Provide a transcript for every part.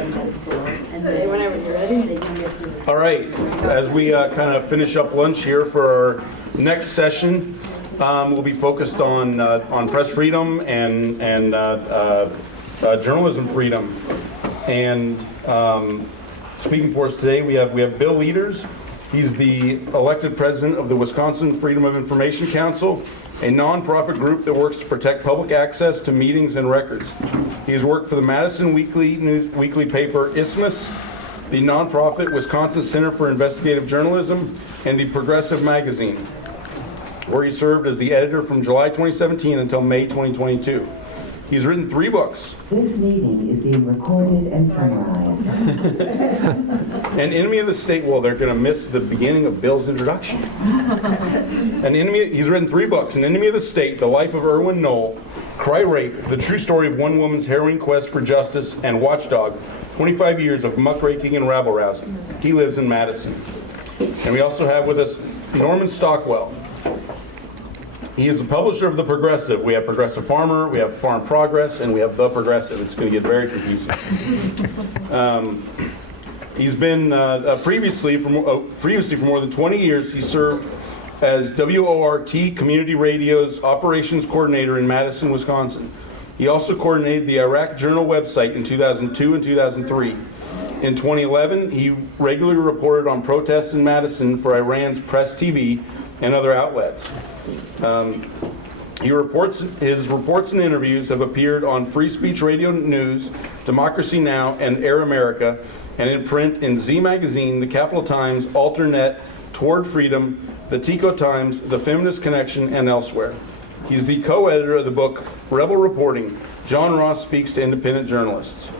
Whenever you're ready. All right, as we kind of finish up lunch here for our next session, we'll be focused on press freedom and journalism freedom. And speaking for us today, we have Bill Lueders. He's the elected president of the Wisconsin Freedom of Information Council, a nonprofit group that works to protect public access to meetings and records. He has worked for the Madison weekly paper Isthmus, the nonprofit Wisconsin Center for Investigative Journalism, and the Progressive magazine, where he served as the editor from July 2017 until May 2022. He's written 3 books. This meeting is being recorded and summarized. An Enemy of the State. Well, they're going to miss the beginning of Bill's introduction. He's written 3 books. An Enemy of the State, The Life of Erwin Knoll, Cry Rape, The True Story of One Woman's Harrowing Quest for Justice, and Watchdog, 25 Years of Muckraking and Rabble-Rousing. He lives in Madison. And we also have with us Norman Stockwell. He is the publisher of The Progressive. We have Progressive Farmer, we have Farm Progress, and we have The Progressive. It's going to get very confusing. He's been previously for more than 20 years, he served as WORT Community Radio's operations coordinator in Madison, Wisconsin. He also coordinated the Iraq Journal website in 2002 and 2003. In 2011, he regularly reported on protests in Madison for Iran's Press TV and other outlets. His reports and interviews have appeared on Free Speech Radio News, Democracy Now!, and Air America, and in print in Z Magazine, The Capital Times, Alternet, Toward Freedom, The Tico Times, The Feminist Connection, and elsewhere. He's the co-editor of the book Rebel Reporting, John Ross Speaks to Independent Journalists.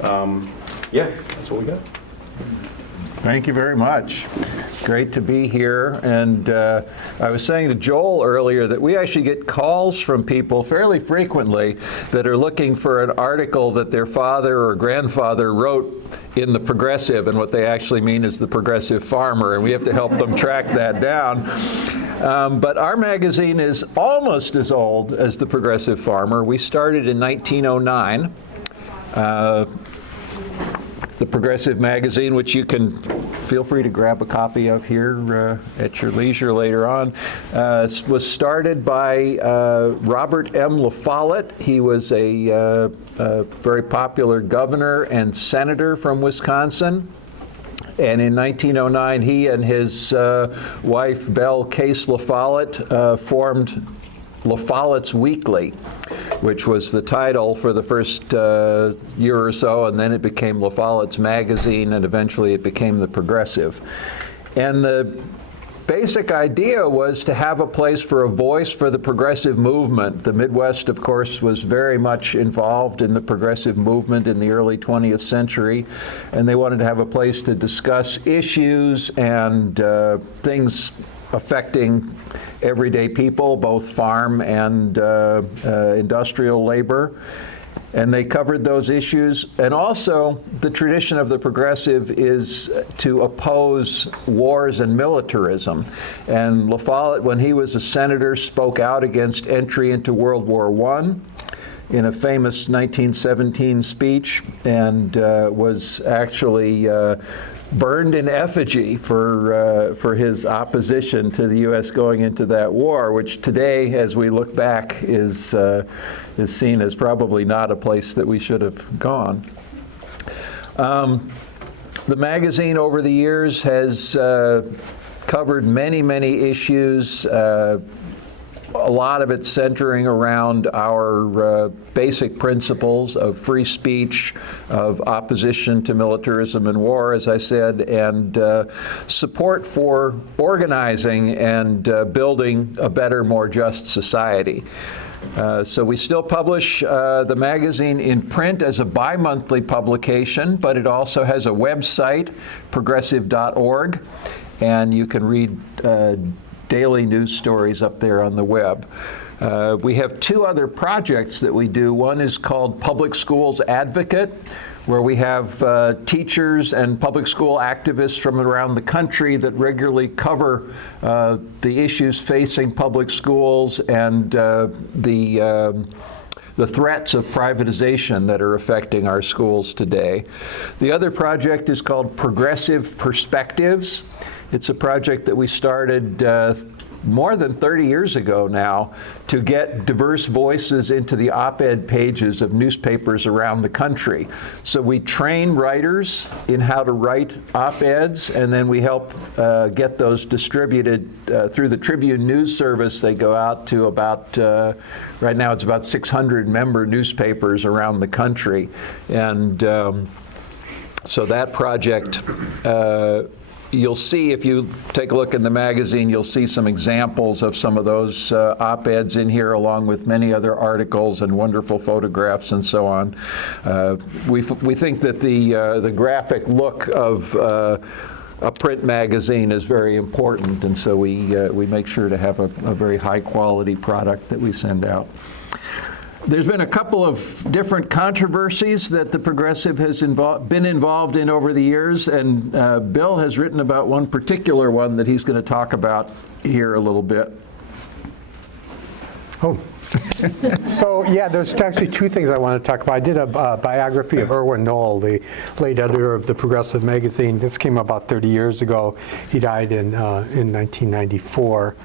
Yeah, that's what we got. Thank you very much. Great to be here. And I was saying to Joel earlier that we actually get calls from people fairly frequently that are looking for an article that their father or grandfather wrote in the Progressive, and what they actually mean is the Progressive Farmer, and we have to help them track that down. But our magazine is almost as old as the Progressive Farmer. We started in 1909. The Progressive magazine, which you can feel free to grab a copy of here at your leisure later on, was started by Robert M. La Follette. He was a very popular governor and senator from Wisconsin. And in 1909, he and his wife, Belle Case La Follette, formed La Follette's Weekly, which was the title for the first year or so, and then it became La Follette's Magazine, and eventually it became The Progressive. And the basic idea was to have a place for a voice for the progressive movement. The Midwest, of course, was very much involved in the progressive movement in the early 20th century, and they wanted to have a place to discuss issues and things affecting everyday people, both farm and industrial labor. And they covered those issues. And also, the tradition of the Progressive is to oppose wars and militarism. And La Follette, when he was a senator, spoke out against entry into World War I in a famous 1917 speech, and was actually burned in effigy for his opposition to the U.S. going into that war, which today, as we look back, is seen as probably not a place that we should have gone. The magazine over the years has covered many, many issues, a lot of it centering around our basic principles of free speech, of opposition to militarism and war, as I said, and support for organizing and building a better, more just society. So we still publish the magazine in print as a bi-monthly publication, but it also has a website, progressive.org, and you can read daily news stories up there on the web. We have 2 other projects that we do. One is called Public Schools Advocate, where we have teachers and public school activists from around the country that regularly cover the issues facing public schools and the the threats of privatization that are affecting our schools today. The other project is called Progressive Perspectives. It's a project that we started more than 30 years ago now to get diverse voices into the op-ed pages of newspapers around the country. So we train writers in how to write op-eds, and then we help get those distributed through the Tribune News Service. They go out to about, right now it's about 600 member newspapers around the country. And so that project, you'll see, if you take a look in the magazine, you'll see some examples of some of those op-eds in here, along with many other articles and wonderful photographs and so on. We think that the graphic look of a print magazine is very important, and so we make sure to have a very high quality product that we send out. There's been a couple of different controversies that the Progressive has been involved in over the years, and Bill has written about one particular one that he's going to talk about here a little bit. Oh. So, yeah, there's actually two things I want to talk about. I did a biography of Erwin Knoll, the late editor of the Progressive magazine. This came about 30 years ago. He died in 1994.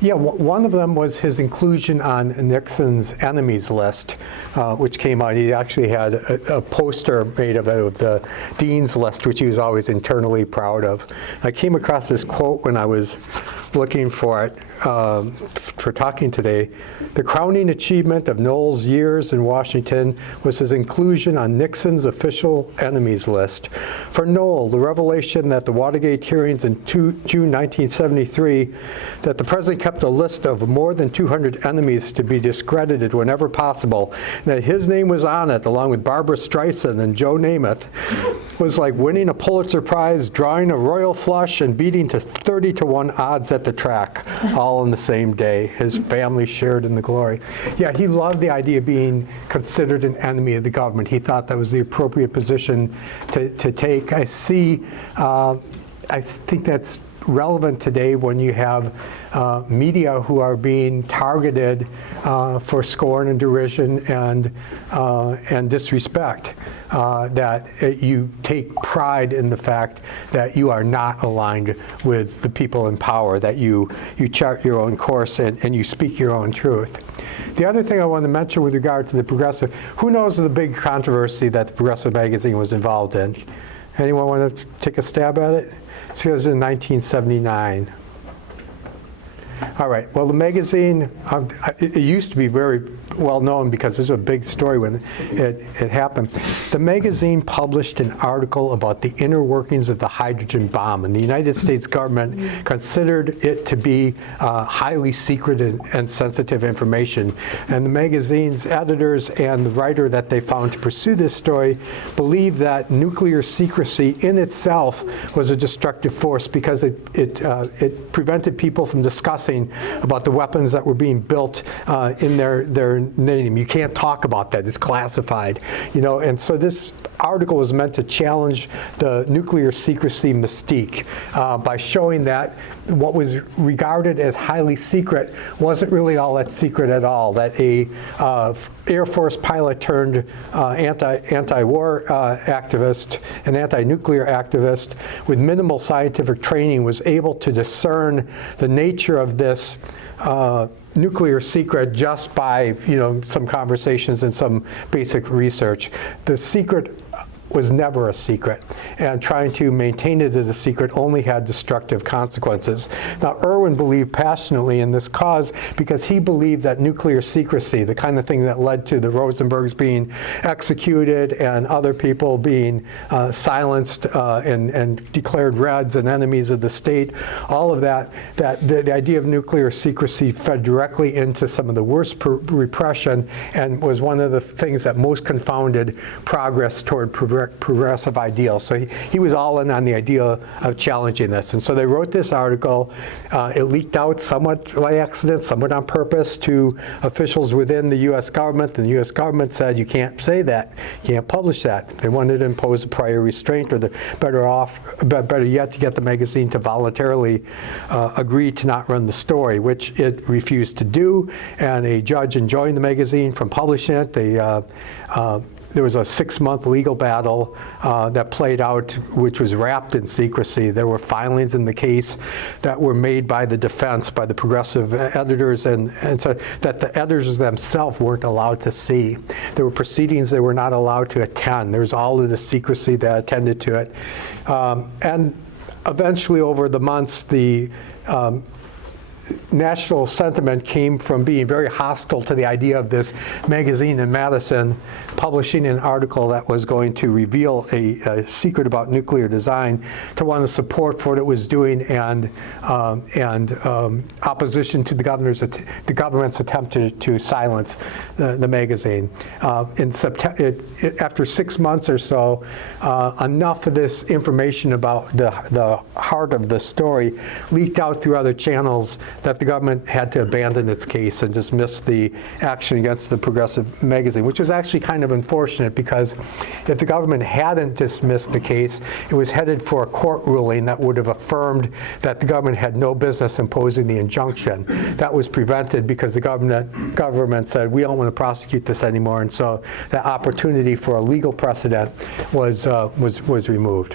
Yeah, one of them was his inclusion on Nixon's enemies list, which came out. He actually had a poster made of it, of the Dean's List, which he was always internally proud of. I came across this quote when I was looking for it for talking today. The crowning achievement of Knoll's years in Washington was his inclusion on Nixon's official enemies list. For Knoll, the revelation that the Watergate hearings in June 1973, that the president kept a list of more than 200 enemies to be discredited whenever possible, and that his name was on it along with Barbara Streisand and Joe Namath, was like winning a Pulitzer Prize, drawing a royal flush, and beating to 30-to-1 odds at the track, all on the same day. His family shared in the glory. Yeah, he loved the idea of being considered an enemy of the government. He thought that was the appropriate position to take. I think that's relevant today when you have media who are being targeted for scorn and derision and disrespect. That you take pride in the fact that you are not aligned with the people in power, that you chart your own course and you speak your own truth. The other thing I want to mention with regard to the Progressive, who knows the big controversy that the Progressive magazine was involved in? Anyone want to take a stab at it? It was in 1979. All right, well, the magazine, it used to be very well known because this was a big story when it happened. The magazine published an article about the inner workings of the hydrogen bomb, and the United States government considered it to be highly secret and sensitive information. And the magazine's editors and the writer that they found to pursue this story believed that nuclear secrecy in itself was a destructive force because it prevented people from discussing about the weapons that were being built in their name. You can't talk about that. It's classified. And so this article was meant to challenge the nuclear secrecy mystique by showing that what was regarded as highly secret wasn't really all that secret at all, that a Air Force pilot turned anti-war activist, an anti-nuclear activist with minimal scientific training was able to discern the nature of this nuclear secret just by some conversations and some basic research. The secret was never a secret, and trying to maintain it as a secret only had destructive consequences. Now, Erwin believed passionately in this cause because he believed that nuclear secrecy, the kind of thing that led to the Rosenbergs being executed and other people being silenced and declared Reds and enemies of the state, all of that the idea of nuclear secrecy fed directly into some of the worst repression and was one of the things that most confounded progress toward progressive progressive ideals. So he was all in on the idea of challenging this. And so they wrote this article. It leaked out somewhat by accident, somewhat on purpose, to officials within the U.S. government. And the U.S. government said, you can't say that. You can't publish that. They wanted to impose a prior restraint, or better yet, to get the magazine to voluntarily agree to not run the story, which it refused to do. And a judge enjoined the magazine from publishing it. There was a 6-month legal battle that played out, which was wrapped in secrecy. There were filings in the case that were made by the defense, by the progressive editors, and so that the editors themselves weren't allowed to see. There were proceedings they were not allowed to attend. There was all of the secrecy that attended to it. And eventually, over the months, the national sentiment came from being very hostile to the idea of this magazine in Madison publishing an article that was going to reveal a secret about nuclear design, to want to support for what it was doing, and opposition to the government's attempt to silence the magazine. In September, after 6 months or so, enough of this information about the heart of the story leaked out through other channels that the government had to abandon its case and dismiss the action against the progressive magazine, which was actually kind of unfortunate, because if the government hadn't dismissed the case, it was headed for a court ruling that would have affirmed that the government had no business imposing the injunction. That was prevented because the government said, we don't want to prosecute this anymore, and so the opportunity for a legal precedent was removed.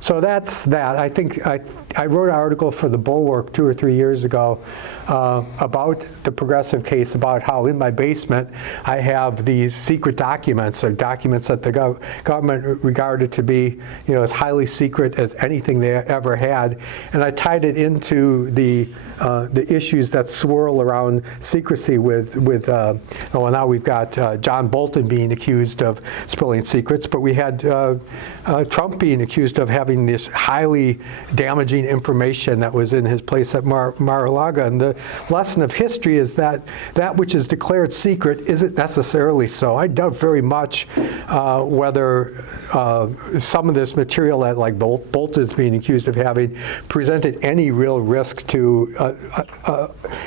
So that's that. I think I wrote an article for the Bulwark 2 or 3 years ago about the progressive case, about how in my basement I have these secret documents, or documents that the government regarded to be, as highly secret as anything they ever had, and I tied it into the issues that swirl around secrecy with well, now we've got John Bolton being accused of spilling secrets, but we had Trump being accused of having this highly damaging information that was in his place at Mar-a-Lago. And the lesson of history is that which is declared secret isn't necessarily so. I doubt very much whether some of this material that, like Bolton is being accused of having, presented any real risk to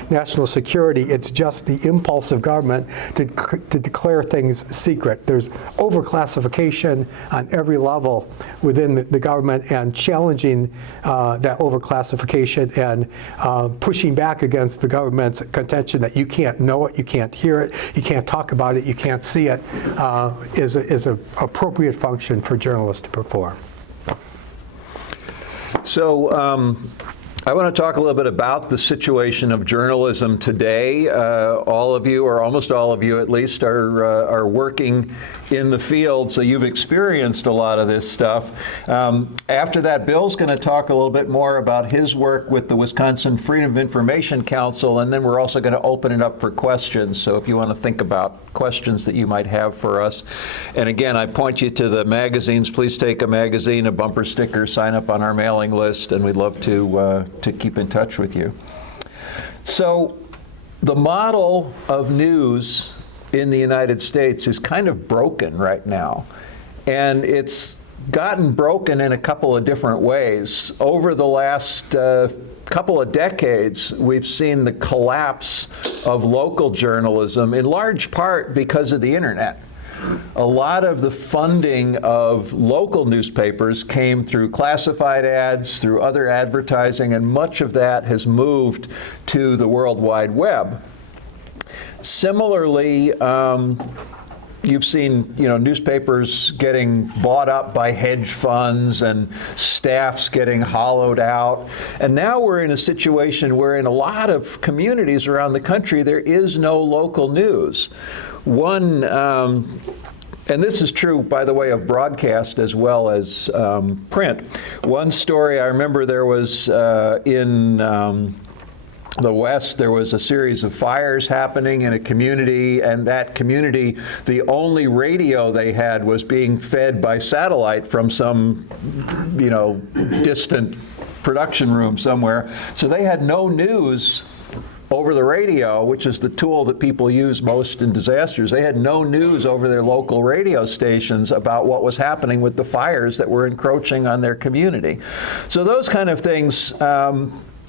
national security. It's just the impulse of government to declare things secret. There's overclassification on every level within the government, and challenging that overclassification and pushing back against the government's contention that you can't know it, you can't hear it, you can't talk about it, you can't see it, is an appropriate function for journalists to perform. So I want to talk a little bit about the situation of journalism today. All of you, or almost all of you at least, are working in the field, so you've experienced a lot of this stuff. After that, Bill's going to talk a little bit more about his work with the Wisconsin Freedom of Information Council, and then we're also going to open it up for questions. So if you want to think about questions that you might have for us. And again, I point you to the magazines. Please take a magazine, a bumper sticker, sign up on our mailing list, and we'd love to keep in touch with you. So the model of news in the United States is kind of broken right now, and it's gotten broken in a couple of different ways. Over the last couple of decades, we've seen the collapse of local journalism, in large part because of the internet. A lot of the funding of local newspapers came through classified ads, through other advertising, and much of that has moved to the World Wide Web. Similarly, you've seen, newspapers getting bought up by hedge funds and staffs getting hollowed out. And now we're in a situation where in a lot of communities around the country, there is no local news. One, and this is true, by the way, of broadcast as well as print. One story I remember, there was in the West, there was a series of fires happening in a community, and that community, the only radio they had was being fed by satellite from some, distant production room somewhere. So they had no news over the radio, which is the tool that people use most in disasters. They had no news over their local radio stations about what was happening with the fires that were encroaching on their community. So those kind of things,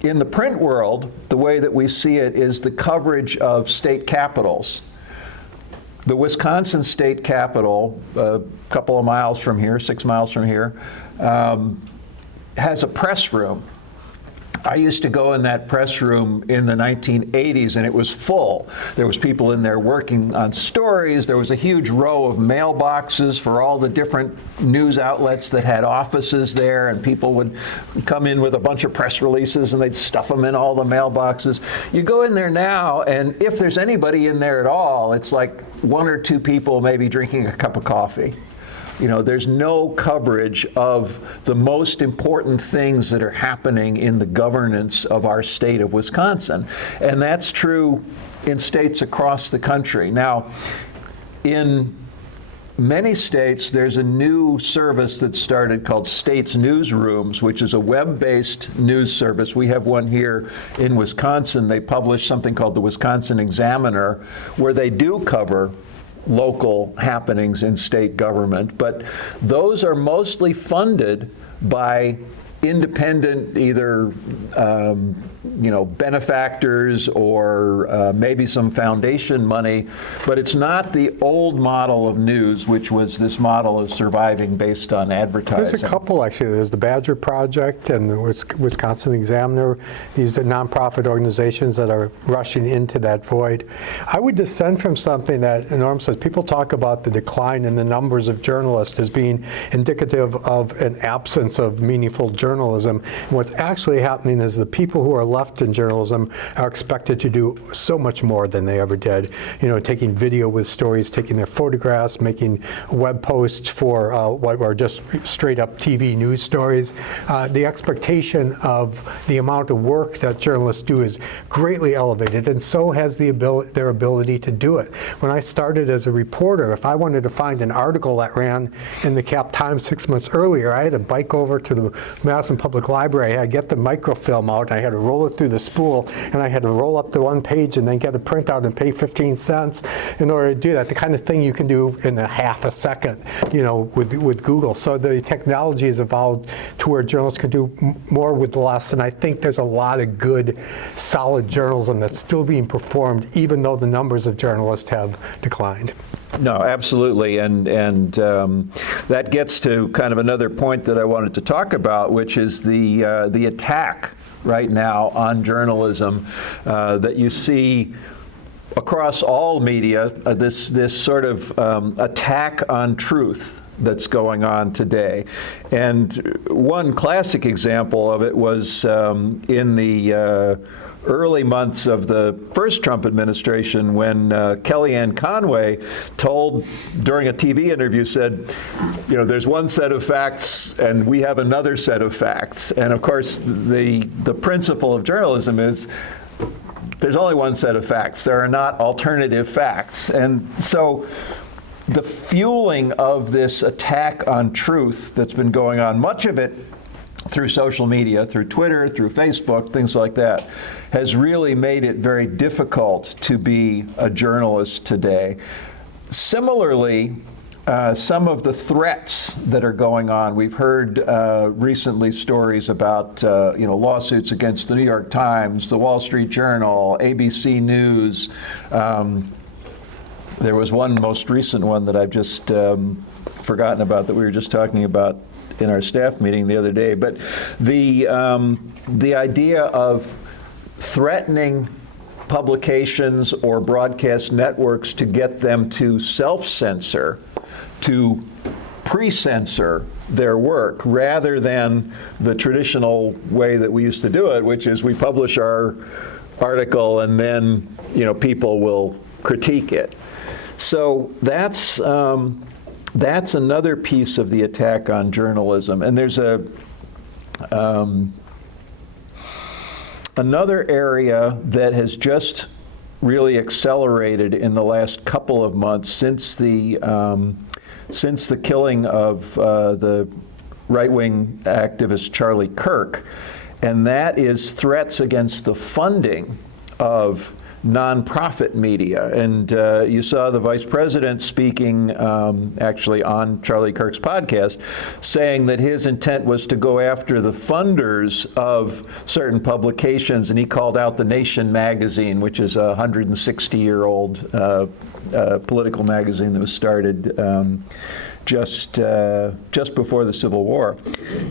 in the print world, the way that we see it is the coverage of state capitals. The Wisconsin state capitol, a couple of miles from here, 6 miles from here, has a press room. I used to go in that press room in the 1980s, and it was full. There was people in there working on stories. There was a huge row of mailboxes for all the different news outlets that had offices there, and people would come in with a bunch of press releases, and they'd stuff them in all the mailboxes. You go in there now, and if there's anybody in there at all, it's like 1 or 2 people maybe drinking a cup of coffee. You know, there's no coverage of the most important things that are happening in the governance of our state of Wisconsin. And that's true in states across the country. Now, in many states, there's a new service that started called States Newsrooms, which is a web-based news service. We have one here in Wisconsin. They publish something called the Wisconsin Examiner, where they do cover local happenings in state government, but those are mostly funded by independent, either benefactors or maybe some foundation money, but it's not the old model of news, which was this model of surviving based on advertising. There's a couple, actually. There's the Badger Project and the Wisconsin Examiner. These are nonprofit organizations that are rushing into that void. I would dissent from something that Norm says. People talk about the decline in the numbers of journalists as being indicative of an absence of meaningful journalism. And what's actually happening is the people who are left in journalism are expected to do so much more than they ever did. You know, taking video with stories, taking their photographs, making web posts for what are just straight up TV news stories. The expectation of the amount of work that journalists do is greatly elevated, and so has their ability to do it. When I started as a reporter, if I wanted to find an article that ran in the Cap Times 6 months earlier, I had to bike over to the Madison Public Library. I had to get the microfilm out, and I had to roll it through the spool, and I had to roll up the one page and then get a printout and pay 15 cents in order to do that. The kind of thing you can do in a half a second, you know, with Google. So the technology has evolved to where journalists can do more with less, and I think there's a lot of good, solid journalism that's still being performed, even though the numbers of journalists have declined. No, absolutely, and that gets to kind of another point that I wanted to talk about, which is the attack right now on journalism that you see across all media. This sort of attack on truth that's going on today. And one classic example of it was in the early months of the first Trump administration, when Kellyanne Conway told, during a TV interview, said, you know, there's one set of facts and we have another set of facts. And of course, the principle of journalism is there's only one set of facts. There are not alternative facts. And so the fueling of this attack on truth that's been going on, much of it through social media, through Twitter, through Facebook, things like that, has really made it very difficult to be a journalist today. Similarly, some of the threats that are going on, we've heard recently stories about lawsuits against the New York Times, the Wall Street Journal, ABC News. There was one most recent one that I've just forgotten about that we were just talking about in our staff meeting the other day. But the idea of threatening publications or broadcast networks to get them to self-censor, to pre-censor their work, rather than the traditional way that we used to do it, which is we publish our article and then people will critique it. So that's another piece of the attack on journalism. And there's another area that has just really accelerated in the last couple of months since the killing of the right-wing activist Charlie Kirk, and that is threats against the funding of nonprofit media. And you saw the vice president speaking actually on Charlie Kirk's podcast, saying that his intent was to go after the funders of certain publications, and he called out The Nation magazine, which is a 160-year-old political magazine that was started just before the Civil War.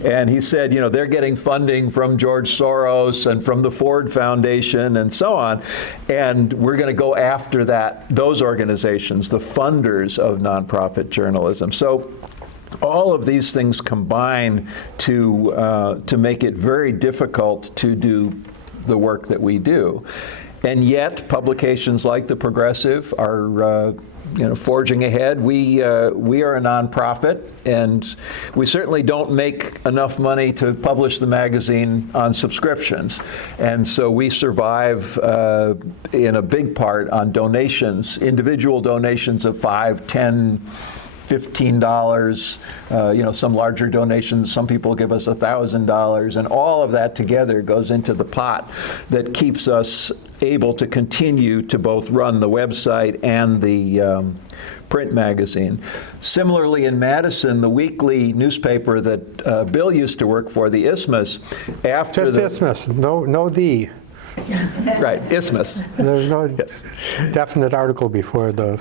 And he said, you know, they're getting funding from George Soros and from the Ford Foundation and so on, and we're going to go after those organizations, the funders of nonprofit journalism. So all of these things combine to make it very difficult to do the work that we do. And yet, publications like The Progressive are forging ahead. We are a nonprofit, and we certainly don't make enough money to publish the magazine on subscriptions. And so we survive in a big part on donations, individual donations of $5, $10, $15, some larger donations. Some people give us $1,000, and all of that together goes into the pot that keeps us able to continue to both run the website and the print magazine. Similarly, in Madison, the weekly newspaper that Bill used to work for, the Isthmus, after Just the Isthmus, no the. Right, Isthmus. There's no definite article before the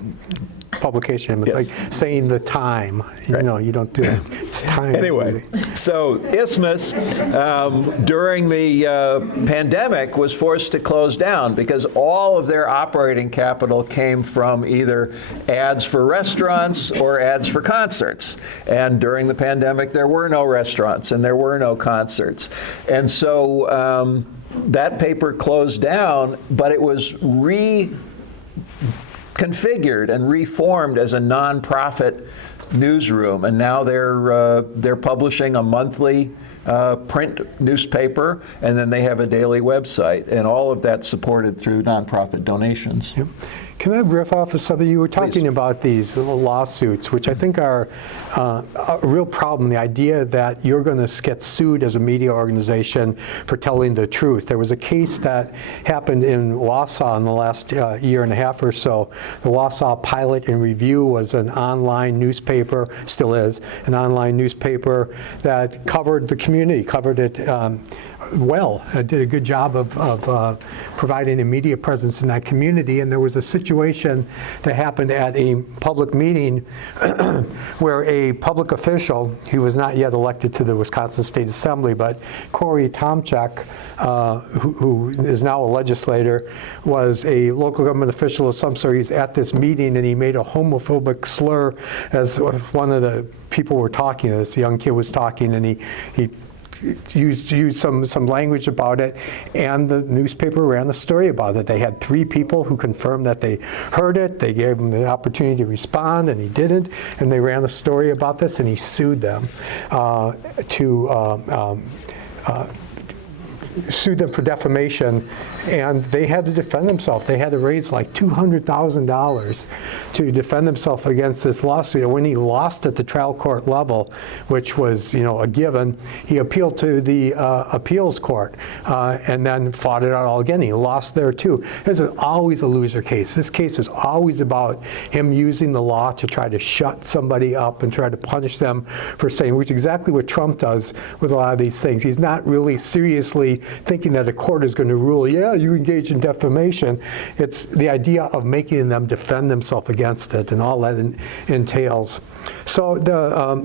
publication. It's like saying the time. Right. You don't do it. It's time. Anyway, so Isthmus, during the pandemic, was forced to close down because all of their operating capital came from either ads for restaurants or ads for concerts. And during the pandemic, there were no restaurants and there were no concerts. And so that paper closed down, but it was reconfigured and reformed as a nonprofit newsroom, and now they're publishing a monthly print newspaper, and then they have a daily website, and all of that supported through nonprofit donations. Yep. Can I riff off of something? You were talking about these lawsuits, which I think are a real problem. The idea that you're going to get sued as a media organization for telling the truth. There was a case that happened in Wausau in the last year and a half or so. The Wausau Pilot and Review was an online newspaper, still is, an online newspaper that covered the community, covered it well, did a good job of providing a media presence in that community. And there was a situation that happened at a public meeting where a public official, he was not yet elected to the Wisconsin State Assembly, but Corey Tomchak, who is now a legislator, was a local government official of some sort. He's at this meeting and he made a homophobic slur as one of the people were talking. This young kid was talking, and he used some language about it, and the newspaper ran a story about it. They had 3 people who confirmed that they heard it. They gave him the opportunity to respond, and he didn't, and they ran a story about this, and he sued them sued them for defamation, and they had to defend themselves. They had to raise like $200,000 to defend themselves against this lawsuit. And when he lost at the trial court level, which was a given, he appealed to the appeals court and then fought it out all again. He lost there too. This is always a loser case. This case is always about him using the law to try to shut somebody up and try to punish them for saying, which is exactly what Trump does with a lot of these things. He's not really seriously thinking that a court is going to rule, yeah, you engage in defamation. It's the idea of making them defend themselves against it, and all that entails. So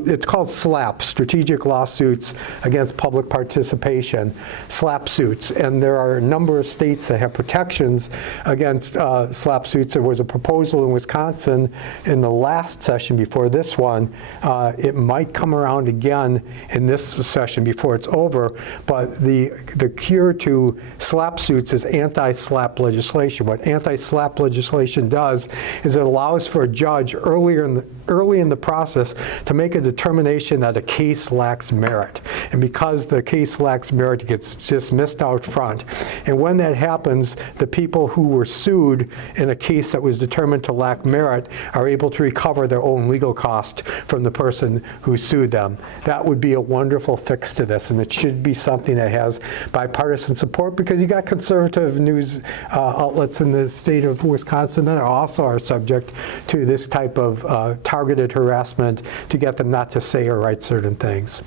it's called SLAP, Strategic Lawsuits Against Public Participation, SLAP suits. And there are a number of states that have protections against SLAP suits. There was a proposal in Wisconsin in the last session before this one. It might come around again in this session before it's over. But the cure to SLAP suits is anti-SLAP legislation. What anti-SLAP legislation does is it allows for a judge early in the process to make a determination that a case lacks merit. And because the case lacks merit, it gets dismissed out front. And when that happens, the people who were sued in a case that was determined to lack merit are able to recover their own legal cost from the person who sued them. That would be a wonderful fix to this, and it should be something that has bipartisan support, because you got conservative news outlets in the state of Wisconsin that also are subject to this type of targeted harassment to get them not to say or write certain things.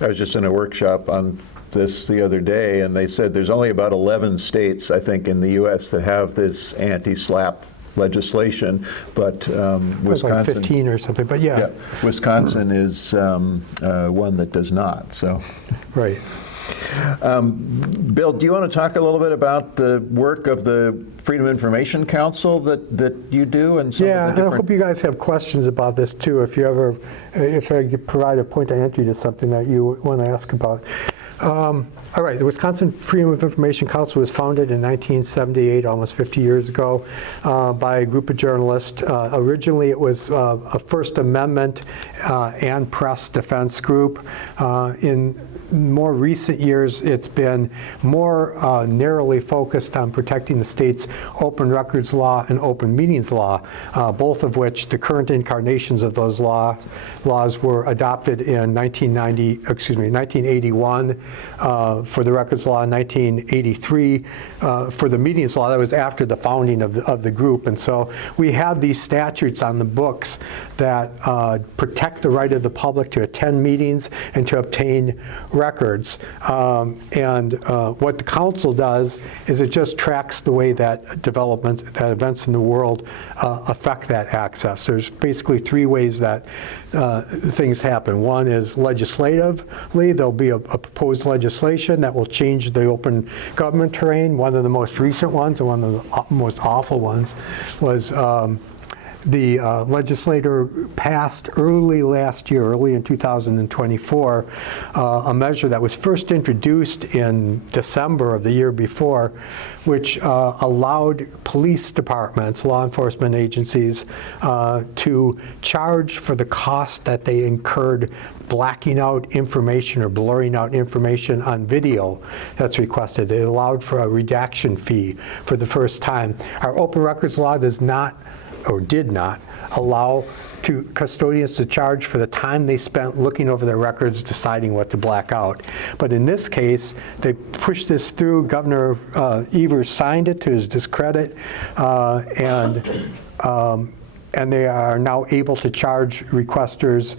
I was just in a workshop on this the other day, and they said there's only about 11 states, I think, in the U.S. that have this anti-SLAPP legislation, but It's like Wisconsin, 15 or something, but yeah. Wisconsin is one that does not. So, Right. Bill, do you want to talk a little bit about the work of the Freedom of Information Council that you do, and some Yeah, of the and I different... hope you guys have questions about this too. If I could provide a point of entry to something that you want to ask about. All right, the Wisconsin Freedom of Information Council was founded in 1978, almost 50 years ago, by a group of journalists. Originally, it was a First Amendment and press defense group. In more recent years, it's been more narrowly focused on protecting the state's open records law and open meetings law, both of which the current incarnations of those laws were adopted in 1981 for the records law, in 1983 for the meetings law. That was after the founding of the group. And so we have these statutes on the books that protect the right of the public to attend meetings and to obtain records. And what the council does is it just tracks the way that events in the world affect that access. There's basically three ways that things happen. One is legislatively. There'll be a proposed legislation that will change the open government terrain. One of the most recent ones, and one of the most awful ones, was the legislator passed early last year, early in 2024, a measure that was first introduced in December of the year before, which allowed police departments, law enforcement agencies, to charge for the cost that they incurred blacking out information or blurring out information on video that's requested. It allowed for a redaction fee for the first time. Our open records law does not, or did not, allow custodians to charge for the time they spent looking over their records, deciding what to black out. But in this case, they pushed this through. Governor Evers signed it to his discredit, and they are now able to charge requesters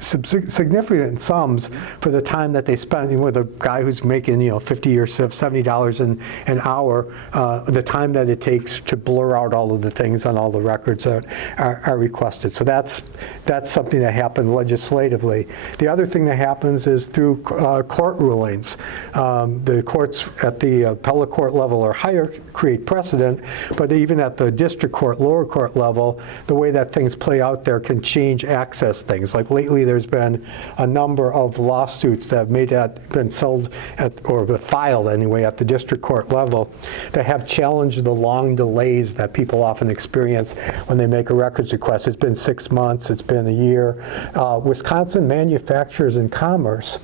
significant sums for the time that they spent with a guy who's making, $50 or $70 an hour, the time that it takes to blur out all of the things on all the records that are requested. So that's something that happened legislatively. The other thing that happens is through court rulings. The courts at the appellate court level or higher create precedent, but even at the district court, lower court level, the way that things play out there can change access things. Like lately, there's been a number of lawsuits that have been sold or filed anyway at the district court level that have challenged the long delays that people often experience when they make a records request. It's been 6 months, it's been a year. Wisconsin Manufacturers and Commerce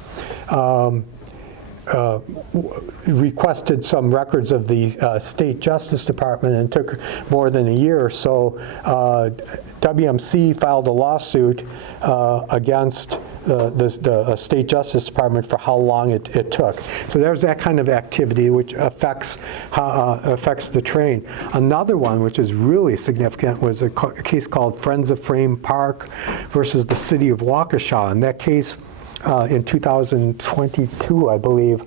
requested some records of the State Justice Department, and took more than a year. So WMC filed a lawsuit against the State Justice Department for how long it took. So there's that kind of activity which affects the train. Another one which is really significant was a case called Friends of Frame Park versus the City of Waukesha. In that case, in 2022, I believe,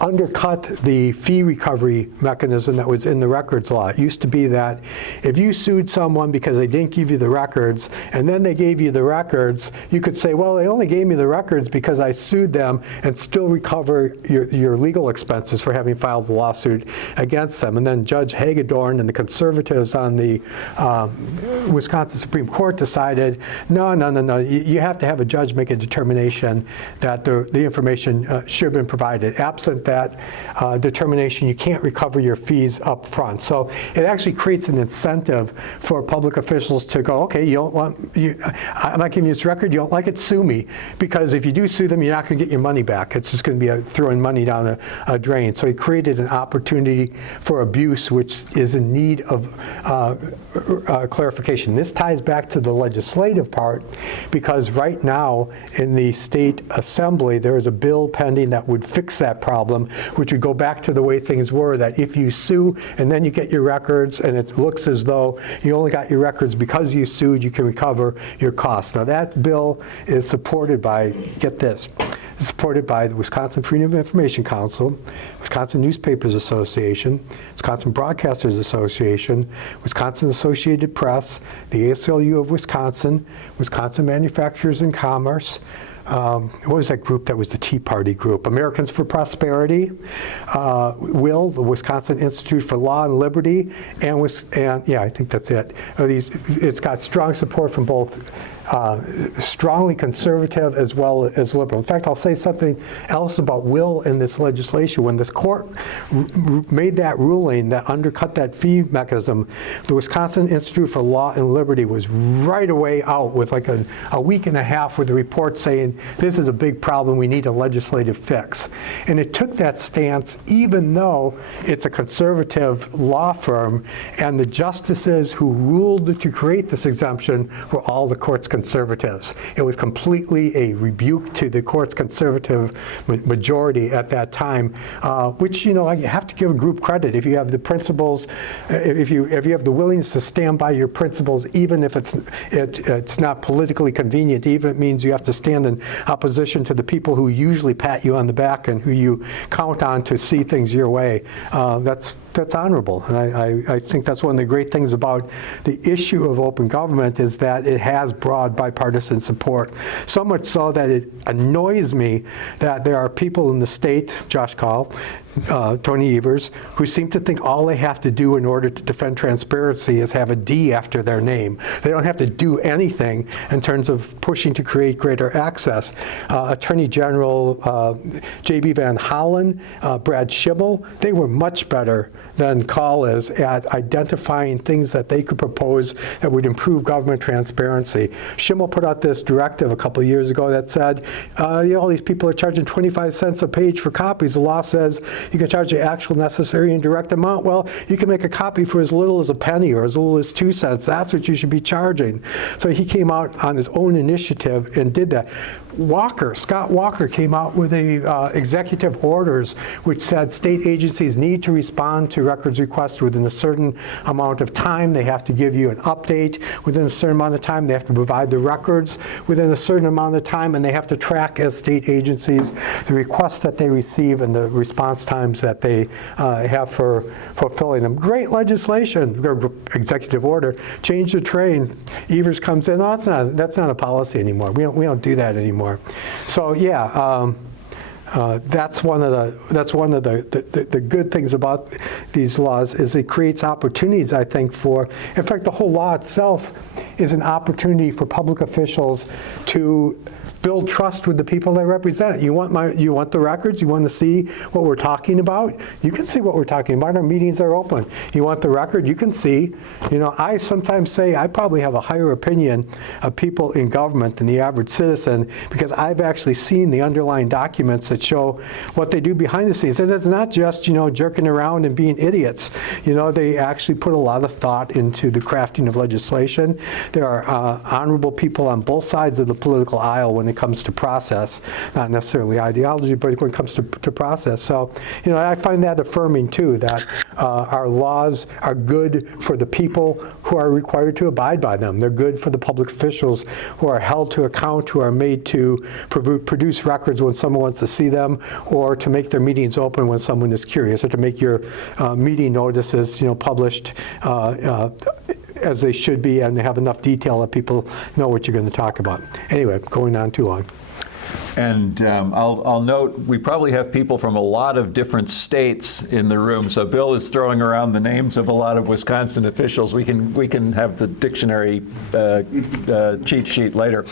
undercut the fee recovery mechanism that was in the records law. It used to be that if you sued someone because they didn't give you the records, and then they gave you the records, you could say, well, they only gave me the records because I sued them, and still recover your legal expenses for having filed the lawsuit against them. And then Judge Hagedorn and the conservatives on the Wisconsin Supreme Court decided, no, you have to have a judge make a determination that the information should have been provided. Absent that determination, you can't recover your fees up front. So it actually creates an incentive for public officials to go, okay, I'm not giving you this record, you don't like it, sue me. Because if you do sue them, you're not going to get your money back. It's just going to be throwing money down a drain. So it created an opportunity for abuse, which is in need of clarification. This ties back to the legislative part, because right now in the state assembly, there is a bill pending that would fix that problem, which would go back to the way things were, that if you sue and then you get your records and it looks as though you only got your records because you sued, you can recover your costs. Now that bill is supported by, get this, it's supported by the Wisconsin Freedom of Information Council, Wisconsin Newspapers Association, Wisconsin Broadcasters Association, Wisconsin Associated Press, the ACLU of Wisconsin, Wisconsin Manufacturers and Commerce. What was that group that was the Tea Party group? Americans for Prosperity, the Wisconsin Institute for Law and Liberty, and yeah, I think that's it. It's got strong support from both strongly conservative as well as liberal. In fact, I'll say something else about will in this legislation. When this court made that ruling that undercut that fee mechanism, the Wisconsin Institute for Law and Liberty was right away out with like a week and a half with a report saying, this is a big problem, we need a legislative fix. And it took that stance even though it's a conservative law firm, and the justices who ruled to create this exemption were all the court's conservatives. It was completely a rebuke to the court's conservative majority at that time, which, you have to give a group credit. If you have the principles, if you have the willingness to stand by your principles, even if it's not politically convenient, even if it means you have to stand in opposition to the people who usually pat you on the back and who you count on to see things your way, that's honorable. And I think that's one of the great things about the issue of open government is that it has broad bipartisan support. So much so that it annoys me that there are people in the state, Josh Call, Tony Evers, who seem to think all they have to do in order to defend transparency is have a D after their name. They don't have to do anything in terms of pushing to create greater access. Attorney General J.B. Van Hollen, Brad Schimmel, they were much better than Call is at identifying things that they could propose that would improve government transparency. Schimmel put out this directive a couple of years ago that said, all these people are charging 25 cents a page for copies. The law says you can charge the actual necessary and direct amount. Well, you can make a copy for as little as a penny or as little as 2 cents. That's what you should be charging. So he came out on his own initiative and did that. Scott Walker came out with executive orders which said state agencies need to respond to records requests within a certain amount of time. They have to give you an update within a certain amount of time. They have to provide the records within a certain amount of time, and they have to track as state agencies the requests that they receive and the response times that they have for fulfilling them. Great legislation, executive order. Change the train. Evers comes in. Oh, that's not a policy anymore. We don't do that anymore. So yeah, that's one of the good things about these laws is it creates opportunities, I think, in fact, the whole law itself is an opportunity for public officials to build trust with the people they represent. You want the records? You want to see what we're talking about? You can see what we're talking about. Our meetings are open. You want the record? You can see. I sometimes say I probably have a higher opinion of people in government than the average citizen because I've actually seen the underlying documents that show what they do behind the scenes. And it's not just, jerking around and being idiots. They actually put a lot of thought into the crafting of legislation. There are honorable people on both sides of the political aisle when it comes to process, not necessarily ideology, but when it comes to process. So, I find that affirming too, that our laws are good for the people who are required to abide by them. They're good for the public officials who are held to account, who are made to produce records when someone wants to see them, or to make their meetings open when someone is curious, or to make your meeting notices, published as they should be, and they have enough detail that people know what you're going to talk about. Anyway, going on too long. And I'll note we probably have people from a lot of different states in the room. So Bill is throwing around the names of a lot of Wisconsin officials. We can have the dictionary cheat sheet later.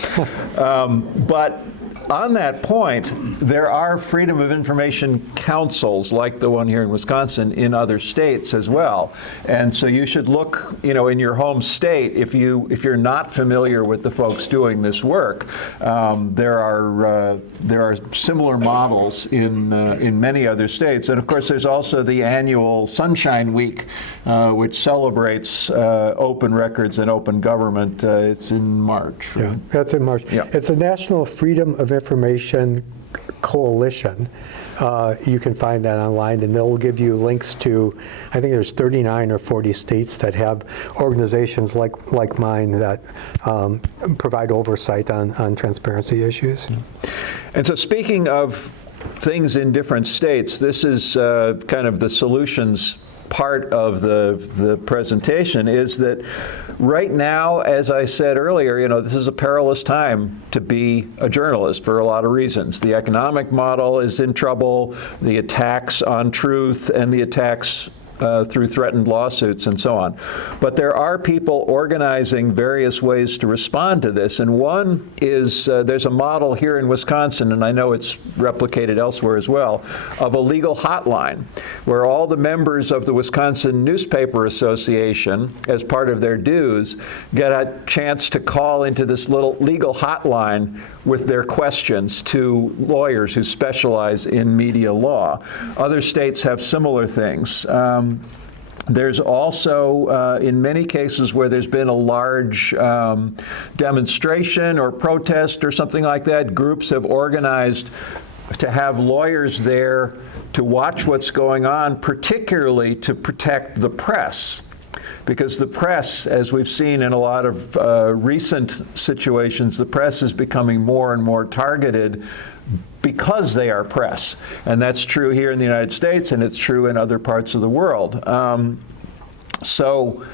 But on that point, there are Freedom of Information councils like the one here in Wisconsin in other states as well. And so you should look, in your home state, if you're not familiar with the folks doing this work, there are similar models in many other states. And of course, there's also the annual Sunshine Week, which celebrates open records and open government. It's in March. Right? Yeah, that's in March. Yeah. It's a National Freedom of Information Coalition. You can find that online, and they'll give you links to, I think there's 39 or 40 states that have organizations like mine that provide oversight on transparency issues. And so speaking of things in different states, this is kind of the solutions part of the presentation, is that right now, as I said earlier, this is a perilous time to be a journalist for a lot of reasons. The economic model is in trouble, the attacks on truth, and the attacks through threatened lawsuits and so on. But there are people organizing various ways to respond to this. And one is, there's a model here in Wisconsin, and I know it's replicated elsewhere as well, of a legal hotline where all the members of the Wisconsin Newspaper Association, as part of their dues, get a chance to call into this little legal hotline with their questions to lawyers who specialize in media law. Other states have similar things. There's also, in many cases where there's been a large demonstration or protest or something like that, groups have organized to have lawyers there to watch what's going on, particularly to protect the press. Because the press, as we've seen in a lot of recent situations, the press is becoming more and more targeted because they are press. And that's true here in the United States, and it's true in other parts of the world. So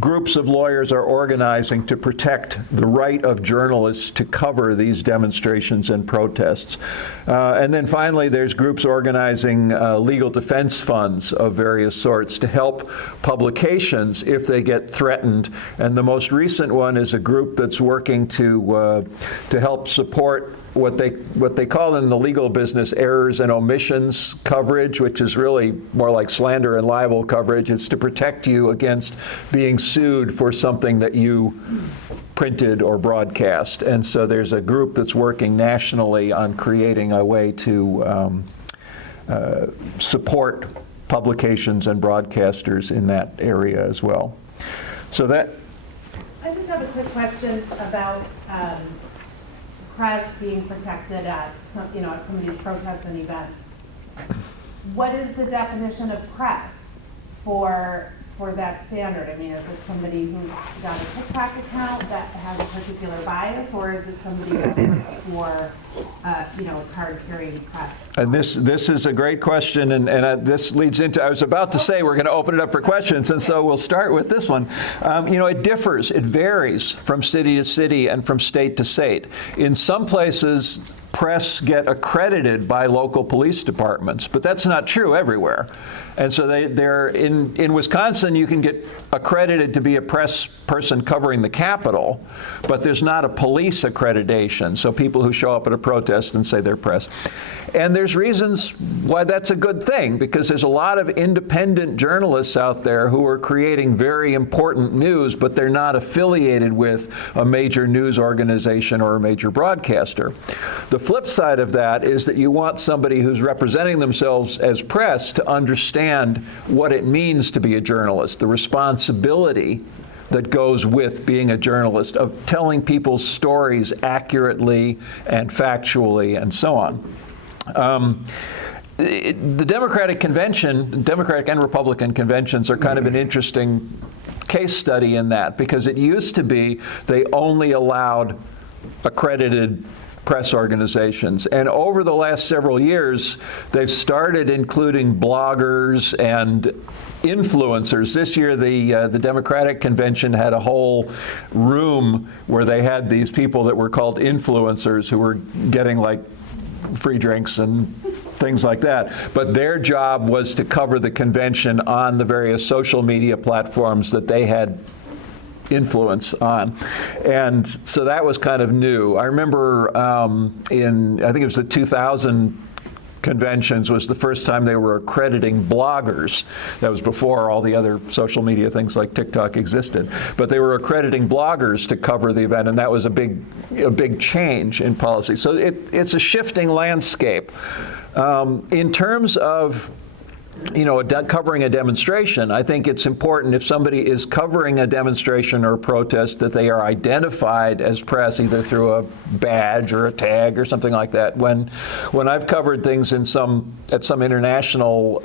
groups of lawyers are organizing to protect the right of journalists to cover these demonstrations and protests. And then finally, there's groups organizing legal defense funds of various sorts to help publications if they get threatened. And the most recent one is a group that's working to help support what they call in the legal business errors and omissions coverage, which is really more like slander and libel coverage. It's to protect you against being sued for something that you printed or broadcast. And so there's a group that's working nationally on creating a way to support publications and broadcasters in that area as well. So that. I just have a quick question about press being protected at at some of these protests and events. What is the definition of press for that standard? I mean, is it somebody who's got a TikTok account that has a particular bias, or is it somebody that works for card-carrying press? And this is a great question, and this leads into, I was about to say we're going to open it up for questions, and so we'll start with this one. It differs, it varies from city to city and from state to state. In some places, press get accredited by local police departments, but that's not true everywhere. And so they're in Wisconsin, you can get accredited to be a press person covering the Capitol, but there's not a police accreditation. So people who show up at a protest and say they're press. And there's reasons why that's a good thing, because there's a lot of independent journalists out there who are creating very important news, but they're not affiliated with a major news organization or a major broadcaster. The flip side of that is that you want somebody who's representing themselves as press to understand what it means to be a journalist, the responsibility that goes with being a journalist, of telling people's stories accurately and factually and so on. The Democratic Convention, Democratic and Republican conventions are kind of an interesting case study in that, because it used to be they only allowed accredited press organizations. And over the last several years, they've started including bloggers and influencers. This year, the Democratic Convention had a whole room where they had these people that were called influencers who were getting like free drinks and things like that. But their job was to cover the convention on the various social media platforms that they had influence on. And so that was kind of new. I remember I think it was the 2000 conventions was the first time they were accrediting bloggers. That was before all the other social media things like TikTok existed. But they were accrediting bloggers to cover the event, and that was a big change in policy. So it's a shifting landscape. In terms of covering a demonstration, I think it's important if somebody is covering a demonstration or a protest that they are identified as press, either through a badge or a tag or something like that. When I've covered things at some international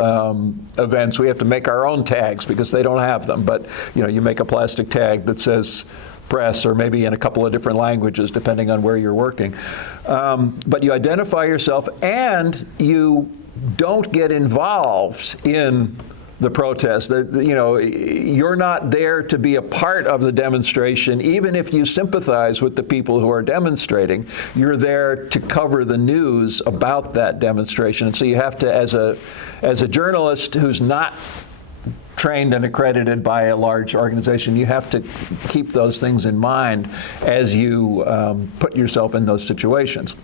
events, we have to make our own tags because they don't have them. But you make a plastic tag that says press, or maybe in a couple of different languages depending on where you're working. But you identify yourself, and you don't get involved in the protest. You're not there to be a part of the demonstration, even if you sympathize with the people who are demonstrating. You're there to cover the news about that demonstration. And so you have to, as a journalist who's not trained and accredited by a large organization, you have to keep those things in mind as you put yourself in those situations.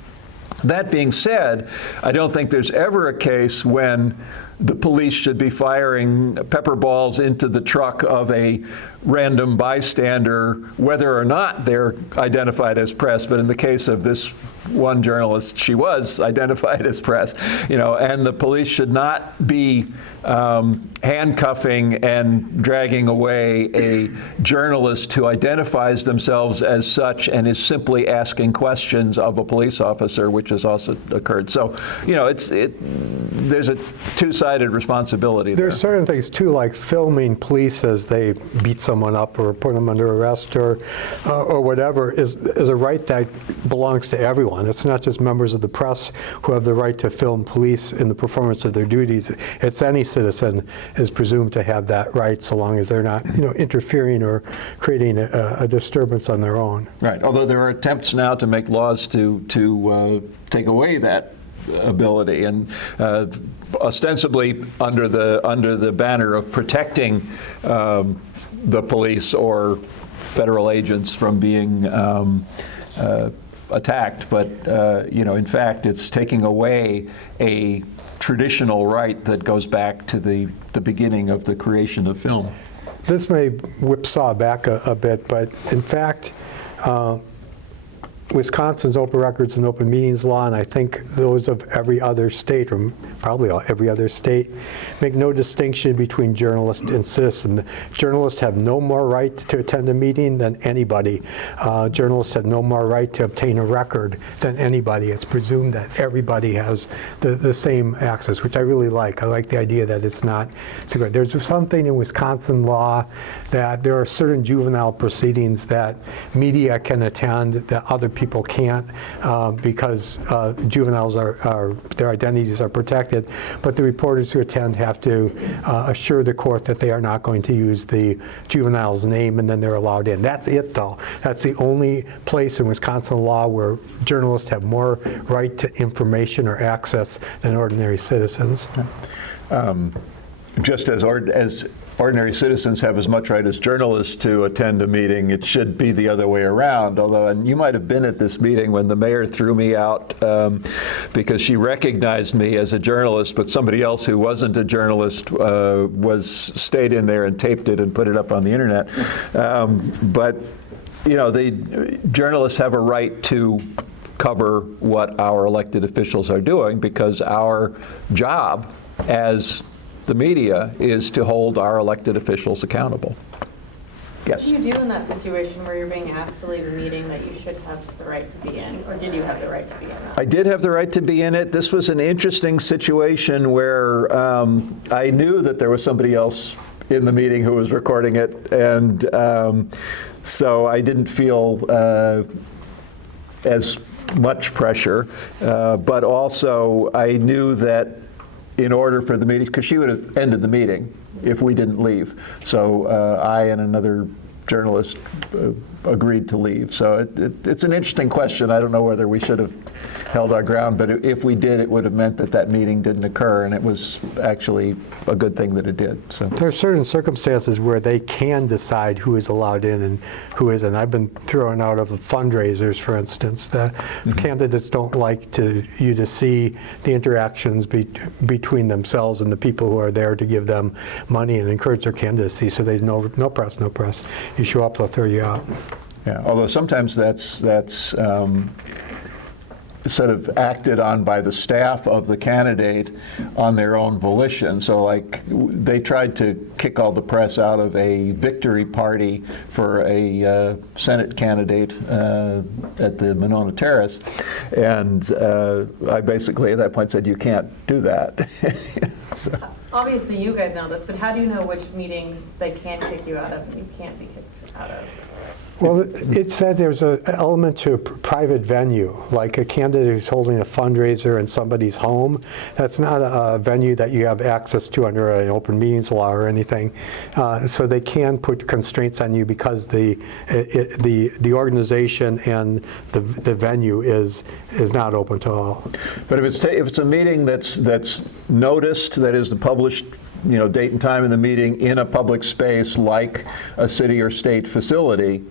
That being said, I don't think there's ever a case when the police should be firing pepper balls into the truck of a random bystander, whether or not they're identified as press. But in the case of this one journalist, she was identified as press, and the police should not be handcuffing and dragging away a journalist who identifies themselves as such and is simply asking questions of a police officer, which has also occurred. So, there's a two-sided responsibility there. There's certain things too, like filming police as they beat someone up or put them under arrest or whatever is a right that belongs to everyone. It's not just members of the press who have the right to film police in the performance of their duties. It's any citizen is presumed to have that right, so long as they're not, interfering or creating a disturbance on their own. Right. Although there are attempts now to make laws to take away that ability, and ostensibly under the banner of protecting the police or federal agents from being attacked, but in fact, it's taking away a traditional right that goes back to the beginning of the creation of film. This may whipsaw back a bit, but in fact, Wisconsin's open records and open meetings law, and I think those of every other state, or probably every other state, make no distinction between journalist and citizen. Journalists have no more right to attend a meeting than anybody. Journalists have no more right to obtain a record than anybody. It's presumed that everybody has the same access, which I really like. I like the idea that it's not secret. There's something in Wisconsin law that there are certain juvenile proceedings that media can attend that other people can't, because juveniles their identities are protected, but the reporters who attend have to assure the court that they are not going to use the juvenile's name, and then they're allowed in. That's it, though. That's the only place in Wisconsin law where journalists have more right to information or access than ordinary citizens. Just as ordinary citizens have as much right as journalists to attend a meeting, it should be the other way around. Although, and you might have been at this meeting when the mayor threw me out because she recognized me as a journalist, but somebody else who wasn't a journalist stayed in there and taped it and put it up on the internet. But the journalists have a right to cover what our elected officials are doing, because our job as the media is to hold our elected officials accountable. Yes? What do you do in that situation where you're being asked to leave a meeting that you should have the right to be in, or did you have the right to be in that? I did have the right to be in it. This was an interesting situation where I knew that there was somebody else in the meeting who was recording it, and so I didn't feel as much pressure, but also I knew that in order for the meeting, because she would have ended the meeting if we didn't leave. So I and another journalist agreed to leave. So it's an interesting question. I don't know whether we should have held our ground, but if we did, it would have meant that that meeting didn't occur, and it was actually a good thing that it did. So There are certain circumstances where they can decide who is allowed in and who isn't. I've been thrown out of fundraisers, for instance. The candidates don't like you to see the interactions between themselves and the people who are there to give them money and encourage their candidacy. So there's no press, no press. You show up, they'll throw you out. yeah, although sometimes that's sort of acted on by the staff of the candidate on their own volition. So like they tried to kick all the press out of a victory party for a Senate candidate at the Monona Terrace. And I basically at that point said, you can't do that. So. Obviously, you guys know this, but how do you know which meetings they can't kick you out of and you can't be kicked out of? Well, it said there's an element to a private venue, like a candidate who's holding a fundraiser in somebody's home. That's not a venue that you have access to under an open meetings law or anything. So they can put constraints on you because the organization and the venue is not open to all. But if it's a meeting that's noticed, that is the published date and time of the meeting in a public space like a city or state facility,